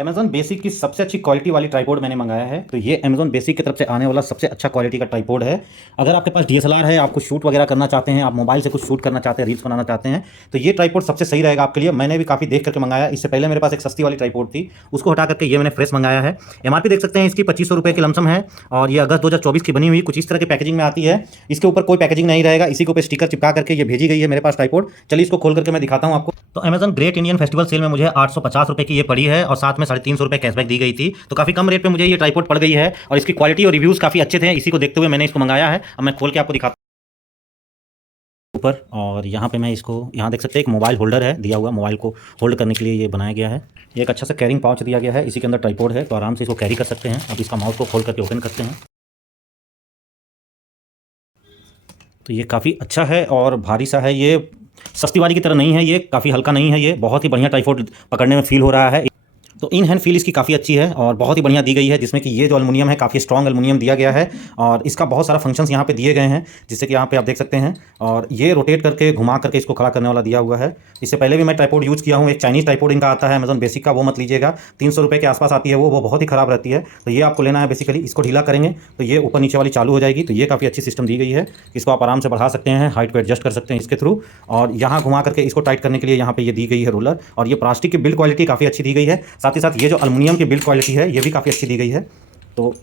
Amazon basic की सबसे अच्छी क्वालिटी वाली ट्राइपॉड मैंने मंगाया है। तो ये अमेज़न बेसिक की तरफ से आने वाला सबसे अच्छा क्वालिटी का ट्राइपॉड है। अगर आपके पास डीएसएलआर है, आपको शूट वगैरह करना चाहते हैं, आप मोबाइल से कुछ शूट करना चाहते हैं, रील्स बनाना चाहते हैं, तो ये ट्राइपॉड सबसे सही रहेगा आपके लिए। मैंने भी काफ़ी देख करके मंगाया। इससे पहले मेरे पास एक सस्ती वाली ट्राइपॉड थी, उसको हटा करके ये मैंने फ्रेश मंगाया है। एमआरपी देख सकते हैं इसकी 2500 रुपये की लमसम है और ये अगस्त 2024 की बनी हुई कुछ इस तरह की पैकेजिंग में आती है। इसके ऊपर कोई पैकेजिंग नहीं रहेगा, इसी के ऊपर स्टिकर चिपका करके ये भेजी गई है मेरे पास ट्राइपॉड। चलिए इसको खोल करके मैं दिखाता हूँ आपको। तो Amazon great Indian festival sale में मुझे 850 रुपये की ये पड़ी है और साथ में 350 रुपये कैशबैक दी गई थी। तो काफ़ी कम रेट पे मुझे ये ट्राइपॉड पड़ गई है और इसकी क्वालिटी और रिव्यूज़ काफ़ी अच्छे थे। इसी को देखते हुए मैंने इसको मंगाया है। अब मैं खोल के आपको दिखाता हूँ ऊपर। और यहाँ पे मैं इसको यहाँ देख सकते हैं एक मोबाइल होल्डर है दिया हुआ, मोबाइल को होल्ड करने के लिए ये बनाया गया है। ये एक अच्छा सा कैरिंग पाउच दिया गया है, इसी के अंदर ट्राइपॉड है तो आराम से इसको कैरी कर सकते हैं। अब इसका माउथ को खोल करके ओपन करते हैं तो ये काफ़ी अच्छा है और भारी सा है। ये सस्ती वाली की तरह नहीं है, ये काफ़ी हल्का नहीं है, ये बहुत ही बढ़िया ट्राइपॉड पकड़ने में फील हो रहा है। तो इन हैंड फील इसकी काफ़ी अच्छी है और बहुत ही बढ़िया दी गई है, जिसमें कि ये जो एल्युमिनियम है काफ़ी स्ट्रॉन्ग एल्युमिनियम दिया गया है और इसका बहुत सारा फंक्शंस यहाँ पे दिए गए हैं, जिससे कि यहाँ पे आप देख सकते हैं। और ये रोटेट करके घुमा करके इसको खड़ा करने वाला दिया हुआ है। इससे पहले भी मैं ट्राइपॉड यूज़ किया हूँ, एक चाइनीज़ ट्राइपॉड इनका आता है अमेज़न बेसिक का, वो मत लीजिएगा। 300 रुपये के आसपास आती है वो बहुत ही ख़राब रहती है। तो ये आपको लेना है बेसिकली। इसको ढीला करेंगे तो ये ऊपर नीचे वाली चालू हो जाएगी। तो ये काफ़ी अच्छी सिस्टम दी गई है, इसको आप आराम से बढ़ा सकते हैं, हाइट को एडजस्ट कर सकते हैं इसके थ्रू। और यहाँ घुमा करके इसको टाइट करने के लिए यहाँ पे ये दी गई है रोलर। और ये प्लास्टिक की बिल्ड क्वालिटी काफ़ी अच्छी दी गई है। साथ ही साथ ये जो एल्युमिनियम की बिल्ड क्वालिटी है ये भी काफ़ी अच्छी दी गई है। तो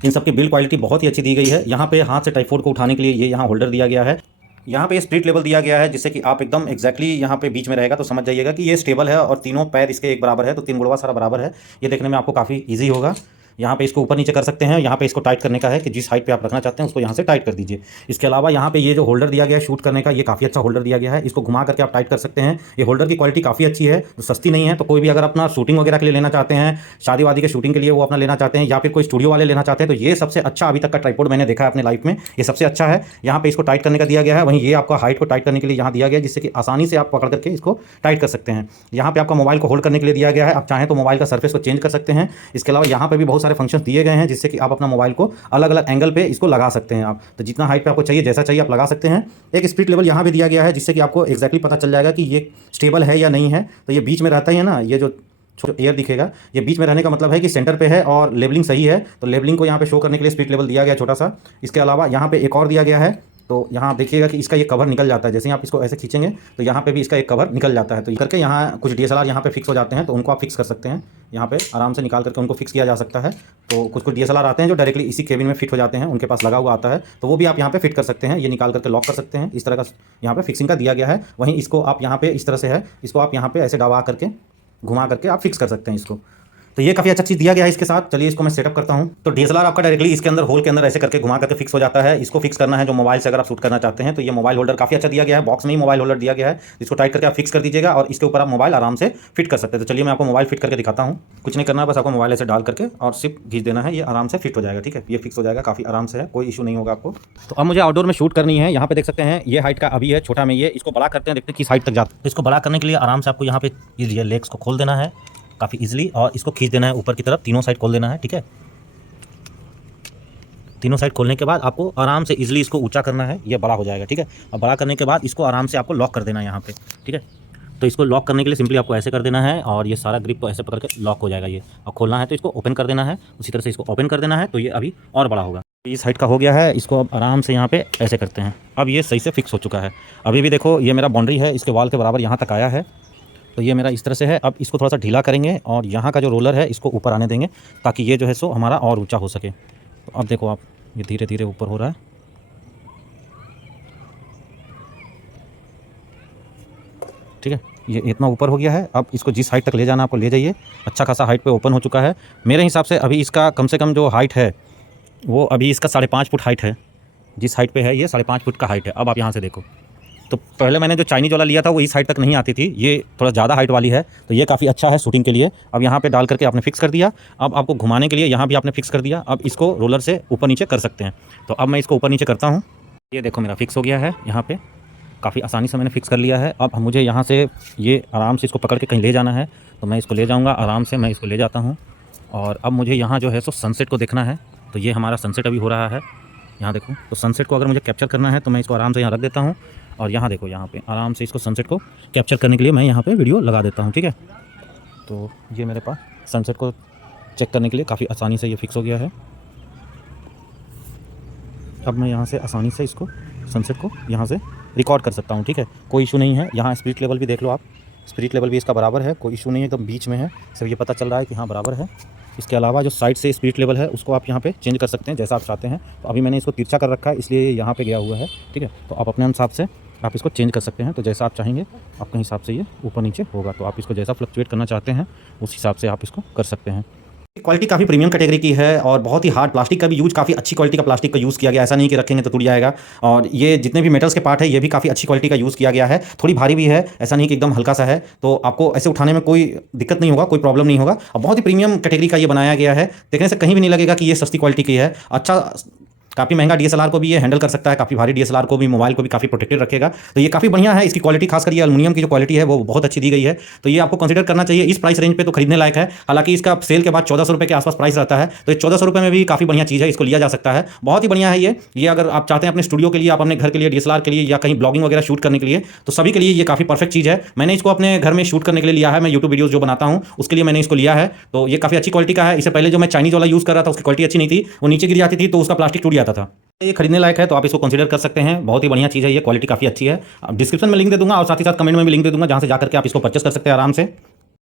इन सब की बिल्ड क्वालिटी बहुत ही अच्छी दी गई है। यहाँ पे हाथ से ट्राइपॉड को उठाने के लिए ये यहाँ होल्डर दिया गया है। यहाँ पे स्प्लिट लेवल दिया गया है, जिससे कि आप एकदम एग्जैक्टली यहाँ पे बीच में रहेगा तो समझ जाइएगा कि ये स्टेबल है और तीनों पैर इसके एक बराबर है, तो तीन गुणवा सारा बराबर है। ये देखने में आपको काफ़ी ईजी होगा। यहाँ पे इसको ऊपर नीचे कर सकते हैं। यहाँ पे इसको टाइट करने का है कि जिस हाइट पे आप रखना चाहते हैं उसको यहाँ से टाइट कर दीजिए। इसके अलावा यहाँ पे ये जो होल्डर दिया गया है शूट करने का, ये काफ़ी अच्छा होल्डर दिया गया है। इसको घुमा करके आप टाइट कर सकते हैं। ये होल्डर की क्वालिटी काफ़ी अच्छी है, तो सस्ती नहीं है। तो कोई भी अगर अपना शूटिंग वगैरह के लिए लेना चाहते हैं, शादी वादी के शूटिंग के लिए वो अपना लेना चाहते हैं, या फिर कोई स्टूडियो वाले लेना चाहते हैं, तो ये सबसे अच्छा अभी तक का ट्राइपॉड मैंने देखा है अपने लाइफ में, ये सबसे अच्छा है। यहाँ पे इसको टाइट करने का दिया गया है, वहीं ये आपका हाइट को टाइट करने के लिए यहाँ दिया गया है, जिससे कि आसानी से आप पकड़ करके इसको टाइट कर सकते हैं। यहाँ पे आपका मोबाइल को होल्ड करने के लिए दिया गया है, आप चाहें तो मोबाइल का सर्फेस को चेंज कर सकते हैं। इसके अलावा यहाँ पे भी बहुत सारे फंक्शन दिए गए हैं, जिससे कि आप अपना मोबाइल को अलग अलग एंगल पे इसको लगा सकते हैं। आप तो जितना हाइट पे आपको चाहिए, जैसा चाहिए आप लगा सकते हैं। एक स्प्लिट लेवल यहाँ भी दिया गया है, जिससे कि आपको एक्जैक्टली पता चल जाएगा कि ये स्टेबल है या नहीं है। तो ये बीच में रहता ही है ना, ये जो एयर दिखेगा, ये बीच में रहने का मतलब है कि सेंटर पे है और लेवलिंग सही है। तो लेवलिंग को यहाँ पे शो करने के लिए स्प्लिट लेवल दिया गया छोटा सा। इसके अलावा यहाँ पे एक और दिया गया है। तो यहाँ आप देखिएगा कि इसका ये कवर निकल जाता है, जैसे ही आप इसको ऐसे खींचेंगे तो यहाँ पे भी इसका एक कवर निकल जाता है। तो ये करके यहाँ कुछ डीएसएलआर यहाँ पे फिक्स हो जाते हैं, तो उनको आप फिक्स कर सकते हैं। यहाँ पे आराम से निकाल करके उनको फिक्स किया जा सकता है। तो कुछ कुछ डीएसएलआर आते हैं जो डायरेक्टली इसी केबिन में फिट हो जाते हैं, उनके पास लगा हुआ आता है, तो वो भी आप यहाँ पे फिट कर सकते हैं। ये निकाल करके लॉक कर सकते हैं, इस तरह का यहाँ पे फिक्सिंग का दिया गया है। वहीं इसको आप यहाँ पे इस तरह से है, इसको आप यहाँ पे ऐसे दबा करके घुमा करके आप फिक्स कर सकते हैं इसको। तो ये काफ़ी अच्छा चीज़ दिया गया है इसके साथ। चलिए इसको मैं सेटअप करता हूँ। तो डीएसएलआर आपका डायरेक्टली इसके अंदर होल के अंदर ऐसे करके घुमा करके फिक्स हो जाता है। इसको फिक्स करना है जो मोबाइल से अगर आप शूट करना चाहते हैं, तो ये मोबाइल होल्डर काफ़ी अच्छा दिया गया है। बॉक्स में ही मोबाइल होल्डर दिया गया है, इसको टाइट करके आप फिक्स कर दीजिएगा और इसके ऊपर आप मोबाइल आराम से फिट कर सकते हैं। तो चलिए मैं आपको मोबाइल फिट करके दिखाता हूँ। कुछ नहीं करना है, बस आपको मोबाइल ऐसे डाल करके और सिर्फ खींच देना है, ये आराम से फिट हो जाएगा। ठीक है, ये फिक्स हो जाएगा काफ़ी आराम से है, कोई इशू नहीं होगा आपको। तो अब मुझे आउटडोर में शूट करनी है। यहाँ पे देख सकते हैं ये हाइट का अभी है छोटा में, ये इसको बड़ा करते हैं, देखते हैं किस हाइट तक जाता है। तो इसको बड़ा करने के लिए आराम से आपको यहाँ पे ये लेग्स को खोल देना है काफ़ी इजीली और इसको खींच देना है ऊपर की तरफ, तीनों साइड खोल देना है। ठीक है, तीनों साइड खोलने के बाद आपको आराम से इजीली इसको ऊंचा करना है, ये बड़ा हो जाएगा। ठीक है, और बड़ा करने के बाद इसको आराम से आपको लॉक कर देना है यहाँ पे। ठीक है, तो इसको लॉक करने के लिए सिंपली आपको ऐसे कर देना है और ये सारा ग्रिप को ऐसे पकड़ के लॉक हो जाएगा ये। और खोलना है तो इसको ओपन कर देना है, उसी तरह से इसको ओपन कर देना है, तो ये अभी और बड़ा होगा। इस हाइट का हो गया है, इसको अब आराम से यहाँ पे ऐसे करते हैं। अब ये सही से फिक्स हो चुका है। अभी भी देखो ये मेरा बाउंड्री है, इसके वॉल के बराबर यहाँ तक आया है, तो ये मेरा इस तरह से है। अब इसको थोड़ा सा ढीला करेंगे और यहाँ का जो रोलर है इसको ऊपर आने देंगे, ताकि ये जो है सो हमारा और ऊंचा हो सके। तो अब देखो आप, ये धीरे धीरे ऊपर हो रहा है। ठीक है, ये इतना ऊपर हो गया है। अब इसको जिस हाइट तक ले जाना आपको ले जाइए। अच्छा खासा हाइट पे ओपन हो चुका है। मेरे हिसाब से अभी इसका कम से कम जो हाइट है वो अभी इसका 5.5 फुट हाइट है। जिस हाइट पे है ये 5.5 फुट का हाइट है। अब आप यहाँ से देखो, तो पहले मैंने जो चाइनीज़ वाला लिया था वो इस हाइट तक नहीं आती थी, ये थोड़ा ज़्यादा हाइट वाली है, तो ये काफ़ी अच्छा है शूटिंग के लिए। अब यहाँ पे डाल करके आपने फिक्स कर दिया। अब आपको घुमाने के लिए यहाँ भी आपने फिक्स कर दिया। अब इसको रोलर से ऊपर नीचे कर सकते हैं। तो अब मैं इसको ऊपर नीचे करता हूँ। ये देखो मेरा फिक्स हो गया है, यहाँ पे काफ़ी आसानी से मैंने फिक्स कर लिया है। अब मुझे यहाँ से ये आराम से इसको पकड़ के कहीं ले जाना है, तो मैं इसको ले जाऊँगा आराम से। मैं इसको ले जाता हूँ और अब मुझे यहाँ जो है सो सनसेट को देखना है। तो ये हमारा सनसेट अभी हो रहा है, यहाँ देखो। तो सनसेट को अगर मुझे कैप्चर करना है तो मैं इसको आराम से यहाँ रख देता हूँ और यहाँ देखो, यहाँ पे आराम से इसको सनसेट को कैप्चर करने के लिए मैं यहाँ पे वीडियो लगा देता हूँ। ठीक है, तो ये मेरे पास सनसेट को चेक करने के लिए काफ़ी आसानी से ये फिक्स हो गया है। अब मैं यहाँ से आसानी से इसको सनसेट को यहाँ से रिकॉर्ड कर सकता हूँ, ठीक है, कोई इशू नहीं है। यहाँ स्पिरिट लेवल भी देख लो आप, स्पिरिट लेवल भी इसका बराबर है, कोई इशू नहीं है, एकदम बीच में है, सिर्फ ये पता चल रहा है कि हाँ बराबर है। इसके अलावा जो साइड से स्पिरिट लेवल है उसको आप यहाँ पे चेंज कर सकते हैं जैसा आप चाहते हैं। तो अभी मैंने इसको तिरछा कर रखा है इसलिए यहाँ पे गया हुआ है, ठीक है। तो आप अपने हिसाब से आप इसको चेंज कर सकते हैं, तो जैसा आप चाहेंगे आपके हिसाब से ये ऊपर नीचे होगा। तो आप इसको जैसा फ्लक्चुएट करना चाहते हैं उस हिसाब से आप इसको कर सकते हैं। क्वालिटी काफ़ी प्रीमियम कैटेगरी की है और बहुत ही हार्ड प्लास्टिक का भी यूज़, काफ़ी अच्छी क्वालिटी का प्लास्टिक का यूज़ किया गया, ऐसा नहीं कि रखेंगे तो टूट जाएगा। और ये जितने भी मेटल्स के पार्ट है ये भी काफ़ी अच्छी क्वालिटी का यूज़ किया गया है। थोड़ी भारी भी है, ऐसा नहीं कि एकदम हल्का सा है, तो आपको ऐसे उठाने में कोई दिक्कत नहीं होगा, कोई प्रॉब्लम नहीं होगा। और बहुत ही प्रीमियम कैटेगरी का ये बनाया गया है, देखने से कहीं भी नहीं लगेगा कि ये सस्ती क्वालिटी की है। अच्छा, काफ़ी महंगा डीएसएलआर को भी ये हैंडल कर सकता है, काफ़ी भारी डीएसएलआर को भी, मोबाइल को भी काफ़ी प्रोटेक्टेड रखेगा। तो ये काफ़ी बढ़िया है, इसकी क्वालिटी खासकर ये एल्युमिनियम की जो क्वालिटी है वो बहुत अच्छी दी गई है। तो ये आपको कंसीडर करना चाहिए, इस प्राइस रेंज पे तो खरीदने लायक है। हालांकि इसका सेल के बाद 1400 रुपये के आसपास प्राइस रहता है, तो ये 1400 रुपये में भी काफ़ी बढ़िया चीज़ है, इसको लिया जा सकता है। बहुत ही बढ़िया है ये अगर आप चाहते हैं अपने स्टूडियो के लिए, आप अपने घर के लिए डीएसएलआर के लिए या कहीं ब्लॉगिंग वगैरह शूट करने के लिए, तो सभी के लिए ये काफ़ी परफेक्ट चीज़ है। मैंने इसको अपने घर में शूट करने के लिए लिया है, मैं यूट्यूब वीडियोज़ जो बनाता हूँ उसके लिए मैंने इसको लिया है। तो ये काफ़ी अच्छी क्वालिटी का है। इससे पहले जो मैं चाइनीज़ वाला यूज़ कर रहा था उसकी क्वालिटी अच्छी नहीं थी, वो नीचे गिर जाती थी तो उसका प्लास्टिक टूट जाता था। ये खरीदने लायक है, तो आप इसको कंसीडर कर सकते हैं। बहुत ही बढ़िया चीज़ है, ये क्वालिटी काफ़ी अच्छी है। डिस्क्रिप्शन में लिंक दे दूंगा और साथ ही साथ कमेंट में भी लिंक दे दूंगा, जहाँ से जाकर के आप इसको परचेस कर सकते हैं आराम से।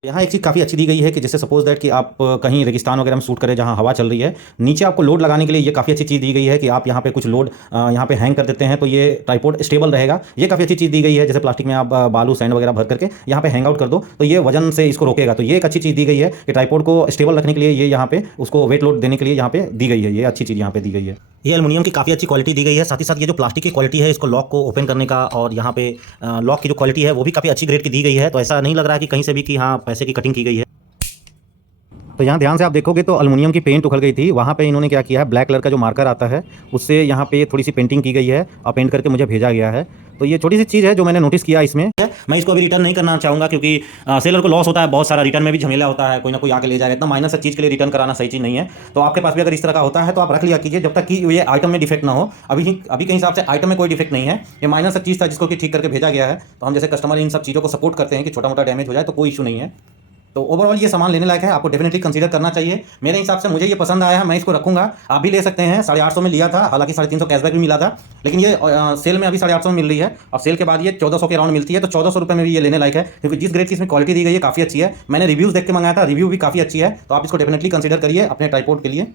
यहाँ एक चीज़ काफ़ी अच्छी दी गई है कि जैसे सपोज दैट कि आप कहीं रेगिस्तान वगैरह में शूट करें जहाँ हवा चल रही है, नीचे आपको लोड लगाने के लिए ये काफ़ी अच्छी चीज़ दी गई है कि आप यहाँ पे कुछ लोड यहाँ पे हैंग कर देते हैं तो ये ट्राइपॉड स्टेबल रहेगा। ये काफ़ी अच्छी चीज़ दी गई है। जैसे प्लास्टिक में आप बालू सैंड वगैरह भर करके यहाँ पे हैंग आउट कर दो तो ये वजन से इसको रोकेगा। तो ये एक अच्छी चीज़ दी गई है कि ट्राइपॉड को स्टेबल रखने के लिए ये यहाँ पे उसको वेट लोड देने के लिए यहाँ पे दी गई है। ये अच्छी चीज़ यहाँ पे दी गई है। ये एल्युमिनियम की काफ़ी अच्छी क्वालिटी दी गई है। साथ ही साथ ये जो प्लास्टिक की क्वालिटी है, इसको लॉक को ओपन करने का और यहाँ पे लॉक की जो क्वालिटी है वो भी काफ़ी अच्छी ग्रेड की दी गई है। तो ऐसा नहीं लग रहा है कि कहीं से भी कि हाँ पैसे की कटिंग की गई है। तो यहाँ ध्यान से आप देखोगे तो एल्युमिनियम की पेंट उखड़ गई थी, वहाँ पे इन्होंने क्या किया है, ब्लैक कलर का जो मार्कर आता है उससे यहाँ पे थोड़ी सी पेंटिंग की गई है और पेंट करके मुझे भेजा गया है। तो ये छोटी सी चीज़ है जो मैंने नोटिस किया इसमें। मैं इसको अभी रिटर्न नहीं करना चाहूँगा क्योंकि सेलर को लॉस होता है बहुत सारा, रिटर्न में भी झमेला होता है, कोई ना कोई आके ले जाएगा। इतना माइनस चीज़ के लिए रिटर्न कराना सही चीज़ नहीं है। तो आपके पास भी अगर इस तरह का होता है तो आप रख लिया कीजिए जब तक कि ये आइटम में डिफेक्ट ना हो। अभी के हिसाब से आइटम में कोई डिफेक्ट नहीं है, ये माइनस चीज़ था जिसको कि ठीक करके भेजा गया है। तो हम जैसे कस्टमर इन सब चीज़ों को सपोर्ट करते हैं कि छोटा मोटा डैमेज हो जाए तो कोई इशू नहीं है। तो ओवरऑल ये सामान लेने लायक है, आपको डेफिनेटली कंसीडर करना चाहिए। मेरे हिसाब से मुझे ये पसंद आया है, मैं इसको रखूंगा। आप भी ले सकते हैं। 850 में लिया था, हालांकि 350 कैशबैक भी मिला था, लेकिन ये सेल में अभी 850 में मिल रही है और सेल के बाद ये 1400 के अराउंड मिलती है। तो 1400 रुपये में भी ये लेने लायक है क्योंकि जिस ग्रेड की इसमें क्वालिटी दी गई है काफ़ी अच्छी है। मैंने रिव्यूज़ देख के मंगाया था, रिव्यू भी काफ़ी अच्छी है। तो आप इसको डेफिनेटली कंसीडर करिए अपने ट्राइपॉड के लिए,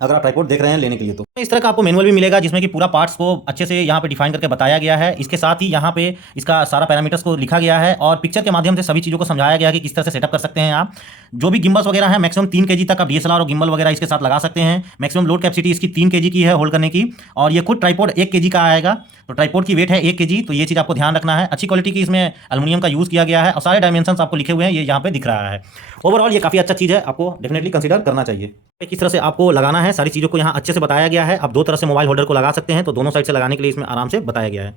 अगर आप ट्राइपॉड देख रहे हैं लेने के लिए। तो इस तरह का आपको मैनुअल भी मिलेगा जिसमें कि पूरा पार्ट्स को अच्छे से यहाँ पे डिफाइन करके बताया गया है। इसके साथ ही यहाँ पे इसका सारा पैरामीटर्स को लिखा गया है और पिक्चर के माध्यम से सभी चीज़ों को समझाया गया है कि किस तरह से सेटअप कर सकते हैं आप। जो भी गिम्बल्स वगैरह है मैक्सिमम 3 kg तक आप डीएसएलआर और गिम्बल वगैरह इसके साथ लगा सकते हैं। मैक्सिमम लोड कैपेसिटी इसकी 3 kg की है होल्ड करने की, और ये खुद ट्राइपॉड 1 kg का आएगा। तो ट्राइपॉड की वेट है 1 kg, तो ये चीज़ आपको ध्यान रखना है। अच्छी क्वालिटी की इसमें एल्युमिनियम का यूज़ किया गया है और सारे डायमेंशंस आपको लिखे हुए हैं, ये यहाँ पे दिख रहा है। ओवरऑल ये काफ़ी अच्छा चीज़ है, आपको डेफिनेटली कंसीडर करना चाहिए। किस तरह से आपको लगाना है सारी चीज़ों को यहाँ अच्छे से बताया गया है। आप 2 तरह से मोबाइल होल्डर को लगा सकते हैं, तो दोनों साइड से लगाने के लिए इसमें आराम से बताया गया है।